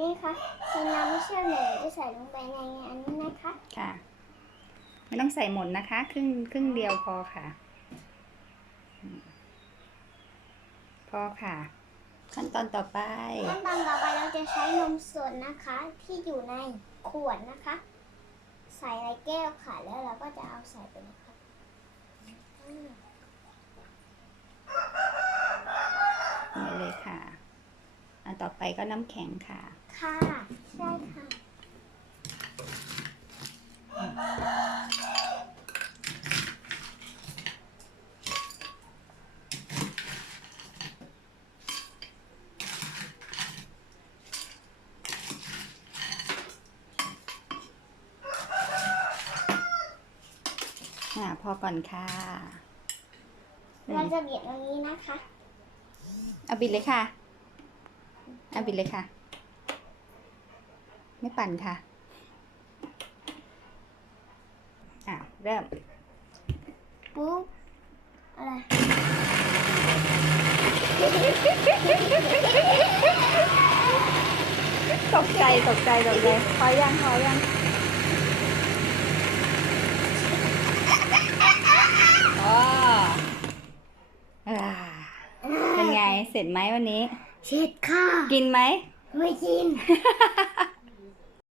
นี่ค่ะเป็นน้ำเชื่อมเดี๋ยวจะใส่ลงไปในอันนี้นะคะ ค่ะ ไม่ต้องใส่หมดนะคะ ครึ่งครึ่งเดียวพอค่ะอืมพอค่ะ ขั้นตอนต่อไป ขั้นตอนต่อไปเราจะใช้นมสดนะคะ ที่อยู่ในขวดนะคะ ใส่ในแก้วค่ะ แล้วเราก็จะเอาใส่ไปเลยค่ะอืม นี่เลยค่ะ อัน ต่อไปก็น้ำแข็งค่ะ ค่ะ ใช่ค่ะ อ่าพอก่อนค่ะอืเรามจะบีบตรงนี้นะคะ เอาบิดเลยค่ะเอาบิดเลยค่ะ ไม่ปั่นค่ะ อะ เริ่ม ปุ๊บ อะไรตกใจตกใจตกใจพอยังพอยังอ๋ออ่าเป็นไง เสร็จไหมวันนี้ เช็ดค่ะ กินไหม ไม่กิน